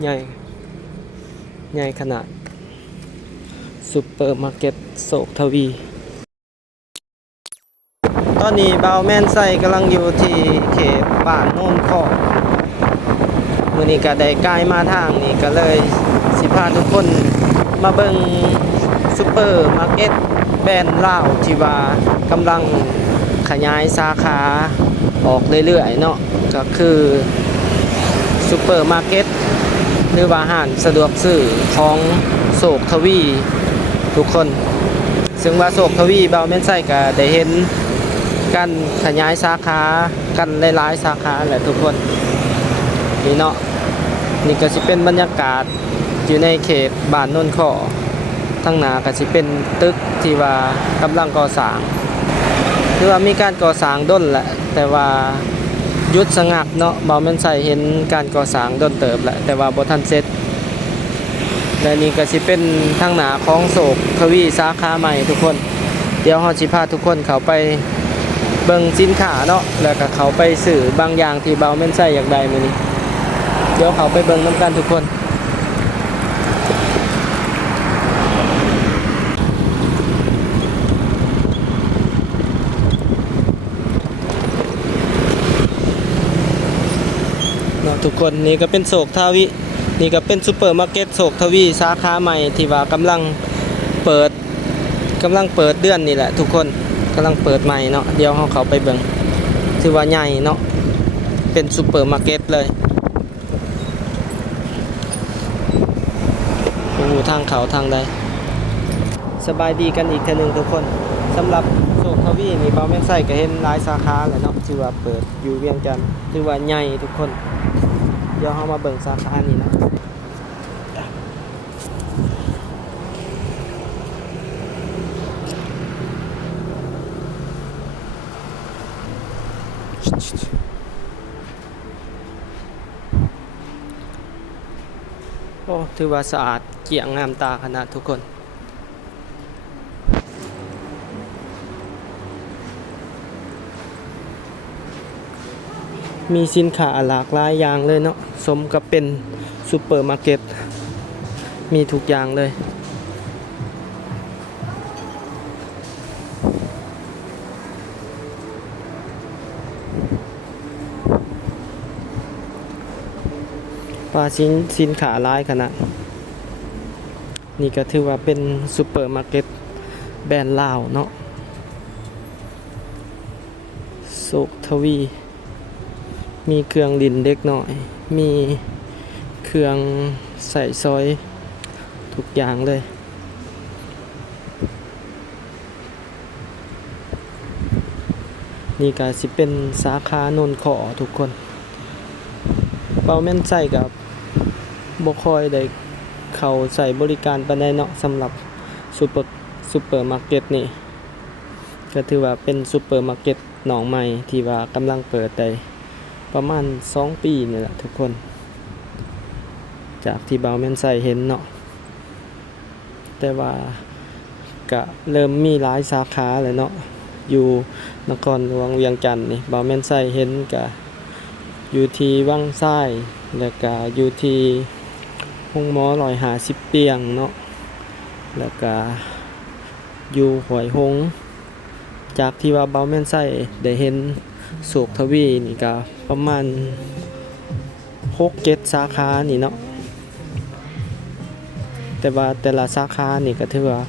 ใหญ่ใหญ่ขนาดซูเปอร์มาร์เก็ตโศกทวี ตอนนี้เบาแมนไส้กำลังอยู่ที่เขตบ้านโน่นข้อมื้อนี้ก็ได้ใกล้มาทางนี้ก็เลยสิพาทุกคนมาเบิงซูเปอร์มาร์เก็ตแบรนด์ลาวที่ว่ากำลังขยายสาขาออกเรื่อยๆเนาะก็คือซูเปอร์มาร์เก็ต หรือว่าห้านสะดวกซื้อของโศกทวีทุกคน ซึ่งว่าโศกทวีเบาแม่นไส้ก็ได้เห็นการขยายสาขากันหลายๆสาขาแหละทุกคนนี่เนาะนี่ก็สิเป็นบรรยากาศอยู่ในเขตบ้านโนนข้อทั้งหนาก็สิเป็นตึกที่ว่ากำลังก่อสร้างคือว่ามีการก่อสร้างด้นแหละแต่ว่า ยุดสงักเนาะบ่แม่นใส่เห็นการก่อสร้างด้นเติบแหละแต่ว่าบ่ทันเสร็จและนี่ก็สิเป็นทางหนาของโศกทวีสาขาใหม่ทุกคน เดี๋ยวเฮาสิพาทุกคนเขาไปเบิ่งสินค้าเนาะแล้วก็เขาไปสื่อบางอย่างที่เบาแม่นใส่อยากได้มื้อนี้ เดี๋ยวเขาไปเบิ่งน้ำกันทุกคน เนาะ ทุกคนนี่ก็เป็นโศกทาวิ นี่ก็เป็นซูเปอร์มาร์เก็ตโศกทวีสาขาใหม่ที่ว่ากำลังเปิดกำลังเปิดเดือนนี่แหละ ทุกคนกำลังเปิดใหม่เนาะเดี๋ยวเราเขาไปเบิ่งถือว่าใหญ่เนาะเป็นซูเปอร์มาร์เก็ตเลยโอ้ทางเขาทางใดสบายดีกันอีกเทีนึงทุกคนสำหรับโศกทวีนี่เบาแม่นใส่ก็เห็นหลายสาขาเลยเนาะที่ว่าเปิดอยู่เวียงจันทน์ถือว่าใหญ่ทุกคน เดี๋ยวเรามาเบิ่งสาขานี้นะโอ้ถือว่าสะอาดเกี่ยงงามตาขนาดทุกคน มีสินค้าหลากหลายอย่างเลยเนาะสมกับเป็นซูเปอร์มาร์เก็ตมีทุกอย่างเลย ปลาสินสินค้าหลายขนาดนี่ก็ถือว่าเป็นซูเปอร์มาร์เก็ตแบรนด์ลาวเนาะโศกทวี มีเครื่องดินเล็กหน่อย มีเครื่องใส่ซอยทุกอย่างเลย นี่ก็สิเป็นสาขาโนนขอทุกคน เปาแม่นใส่กับบคอยได้เขาใส่บริการปานใดเนาะสำหรับซูเปอร์ซูเปอร์มาร์เก็ตนี่ ก็ถือว่าเป็นซูเปอร์มาร์เก็ตหนองใหม่ที่ว่ากำลังเปิดได้ ประมาณ 2 ปีนี่แหละทุกคน จากที่เบาแมนใส่เห็นเนาะแต่ว่าก็เริ่มมีหลายสาขาเลยเนาะอยู่นครหลวงเวียงจันทน์นี่เบาแมนใส่เห็นก็อยู่ที่วังไส้แล้วก็อยู่ที่ห้องหมอลอยหาสิบเตียงเนาะแล้วก็อยู่หอยหงจากที่ว่าเบาแม่นใส่ได้เห็น โศกทวีนี่ก็ประมาณหกเจ็ดสาขานี่เนาะแต่ว่าแต่ละสาขานี่ก็ถือว่า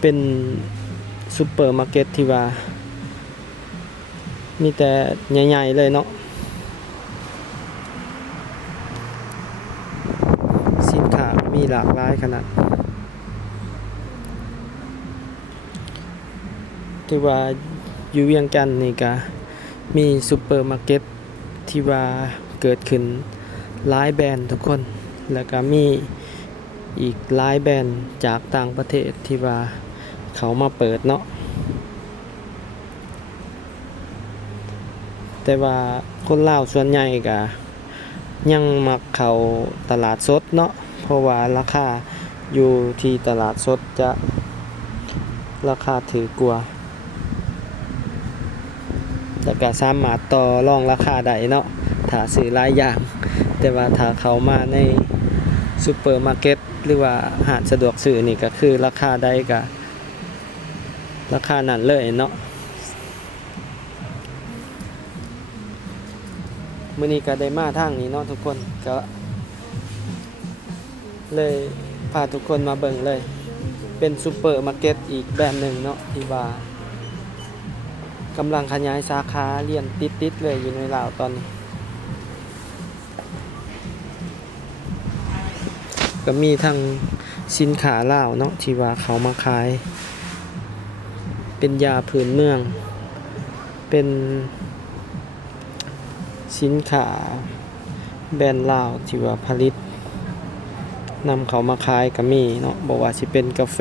เป็นซูเปอร์มาร์เก็ตที่ว่า มีแต่ใหญ่ๆเลยเนาะสินค้ามีหลากหลายขนาดถือว่าอยู่เวียงจันทน์นี่ก็ มีซูเปอร์มาร์เก็ตที่ว่าเกิดขึ้นหลายแบรนด์ทุกคน แล้วก็มีอีกหลายแบรนด์จากต่างประเทศที่ว่าเขามาเปิดเนาะแต่ว่าคนลาวส่วนใหญ่ก็ยังมักเข้าตลาดสดเนาะเพราะว่าราคาอยู่ที่ตลาดสดจะราคาถือกว่า แล้วก็สามารถต่อรองราคาได้เนาะถ้าซื้อหลายอย่าง แต่ว่าถ้าเขามาในซูเปอร์มาร์เก็ตหรือว่าหาดสะดวกซื้อนี่ก็คือราคาได้ก็ราคานั้นเลยเนาะมื้อนี้ก็ได้มาทางนี้เนาะทุกคนก็ เลยพาทุกคนมาเบิ่งเลย เป็นซูเปอร์มาร์เก็ตอีกแบบหนึ่งเนาะที่ว่า กำลังขยายสาขาเรียนติดๆเลยอยู่ในลาวตอนนี้ ก็มีทั้งสินค้าลาวเนาะที่ว่าเขามาขาย เป็นยาผืนเมือง เป็นสินค้าแบรนด์ลาวที่ว่าผลิตนำเขามาขายก็มีเนาะบอกว่าสิเป็นกาแฟ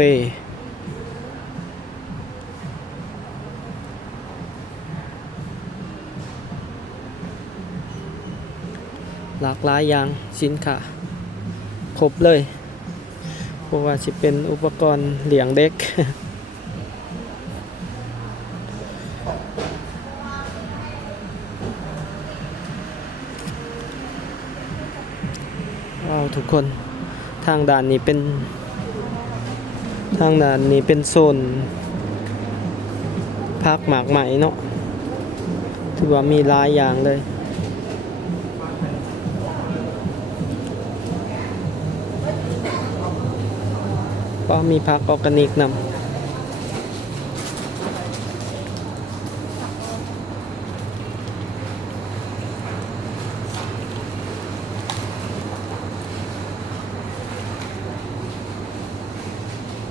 หลากหลายอย่างสินค้าครบเลยเพราะว่าจะเป็นอุปกรณ์เลี้ยงเด็กว้าวทุกคนทางด่านนี้เป็น ทางด่านนี้เป็นโซนพักหมากไหมเนาะถือว่ามีหลายอย่างเลย ก็มีผักออร์แกนิกนำ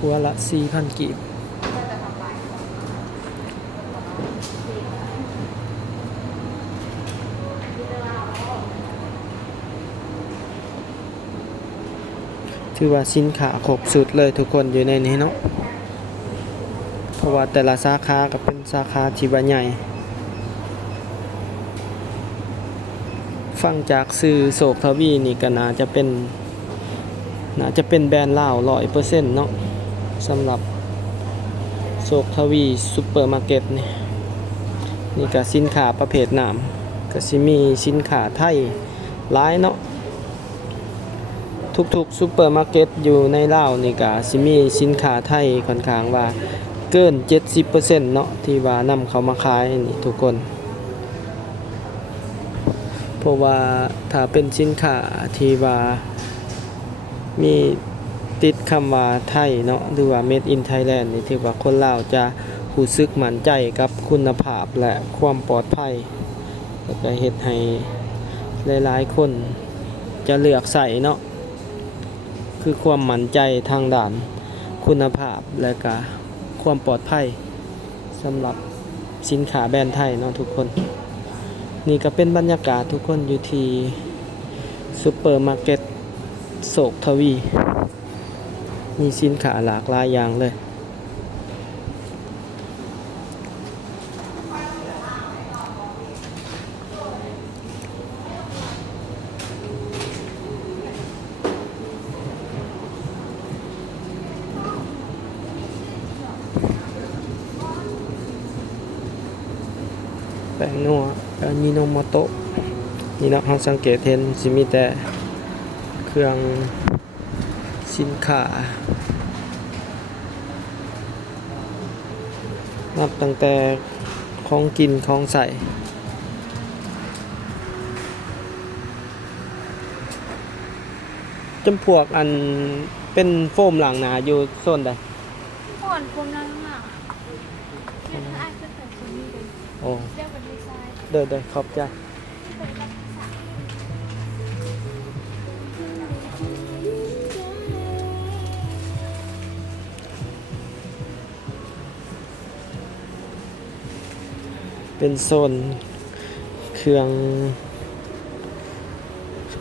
หัวละ4,000กีบ ถือว่าสินค้าครบสุดเลยทุกคนอยู่ในนี้เนาะเพราะว่าแต่ละสาขาก็เป็นสาขาที่ว่าใหญ่ ฟังจากซื้อโศกทวีนี่ก็น่าจะเป็นน่าจะเป็นแบรนด์ลาวร้อยเปอร์เซ็นต์เนาะสำหรับโศกทวีซูเปอร์มาร์เก็ตนี่นี่ก็สินค้าประเภทน้ำก็สิมีสินค้าไทยหลายเนาะ ทุกๆซูเปอร์มาร์เก็ตอยู่ในลาวนี่ก็สิมีสินค้าไทยค่อนข้างว่าเกิน 70%เนาะที่ว่านำเขามาขายนี่ทุกคน เพราะว่าถ้าเป็นสินค้าที่ว่ามีติดคำว่าไทยเนาะหรือว่า made in Thailand นี่ถือว่าคนลาวจะรู้สึกมั่นใจกับคุณภาพและความปลอดภัย แล้วก็เฮ็ดให้หลายๆคนจะเลือกใส่เนาะ คือความมั่นใจทางด่านคุณภาพและก็ความปลอดภัยสำหรับสินค้าแบรนด์ไทยเนาะทุกคน นี่ก็เป็นบรรยากาศทุกคนอยู่ที่ซูเปอร์มาร์เก็ตโศกทวี มีสินค้าหลากหลายอย่างเลย นัวอามิโนโมโตะนี่เนาะเราสังเกตเห็นสิมีแต่เครื่องสินค้านับตั้งแต่ของกินของใส่จำพวกอันเป็นโฟมหลังหนาอยู่โซนใดก่อนคนนั้นอะเนี่ยถ้าไอ้ขึ้นแต่คนนี้เลยโอ้ เดินเดินขอบใจเป็นโซนเครื่อง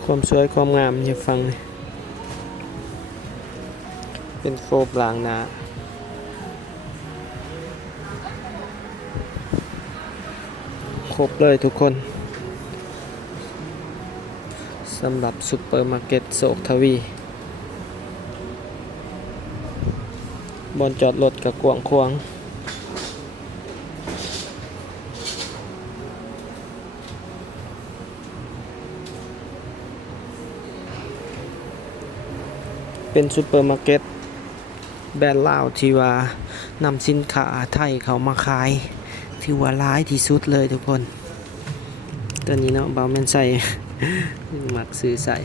ความสวยความงามอย่าฟังนี่เป็นโฟมล้างนา ครบเลยทุกคนสำหรับซูเปอร์มาร์เก็ตโศกทวีบนจอดรถกับกวงควง เป็นซูเปอร์มาร์เก็ตแบรนด์ลาวที่ว่านำสินค้าไทยเขามาขาย ที่ว่าร้ายที่สุดเลยทุกคน ตัวนี้เนาะเบาแมนใส่หมักซื้อใส่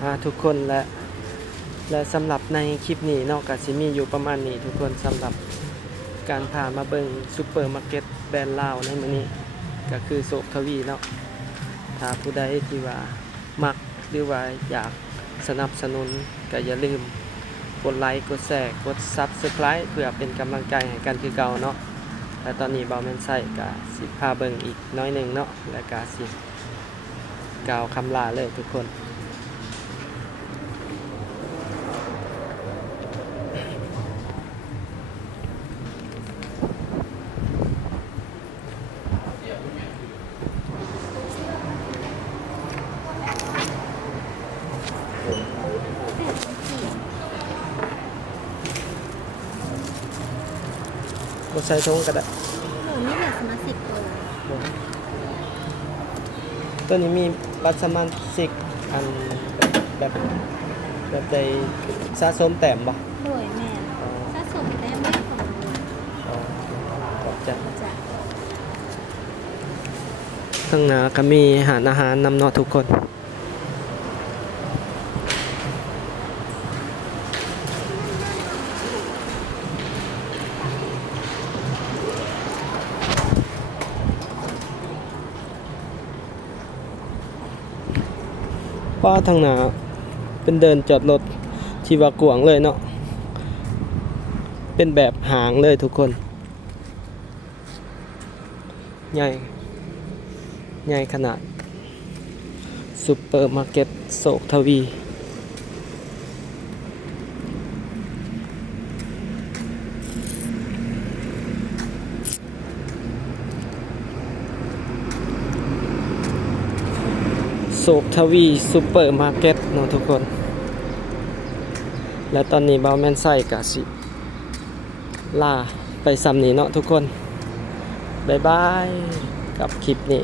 อ่าทุกคนและและสำหรับในคลิปนี้เนาก็สิมีอยู่ประมาณนี้ทุกคนสำหรับการพามาเบิงซูเปอร์มาร์เก็ต แบรนด์ลาวในมื้อนี้ก็คือโศกทวีเนาะถ้าผู้ใดที่ว่ามักหรือว่าอยากสนับสนุนก็อย่าลืมกดไลค์ กดแชร์กด Subscribe เพื่อเป็นกำลังใจให้กันคือเก่าเนาะและตอนนี้บอแมนไซก็สิพาเบิงอีกน้อยหนึ่งเนาะและก็สิกล่าวคำลาเลยทุกคน บ ใส่ทงก็ได้หนูนี่เหลือสมาสิบตัวตัวนี้มีบัตรสมาชิกอันแบบแบบใจสะสมแต้มบ่โดยแม่ถ้าส่งได้ไม่ของหนูอ๋อขอบใจจะข้างหน้าก็มีอาหารอาหารนำเนาะทุกคน ป้าทางหนาเป็นเดินจอดรถชีวากวงเลยเนาะเป็นแบบหางเลยทุกคน ใหญ่ ใหญ่ขนาดซูเปอร์มาร์เก็ตโศกทวี โศกทวีซูเปอร์มาร์เก็ตเนาะทุกคน และตอนนี้บาแมนไซกะสิ ลาไปซ้ำนี้เนาะทุกคน บ๊ายบาย กับคลิปนี้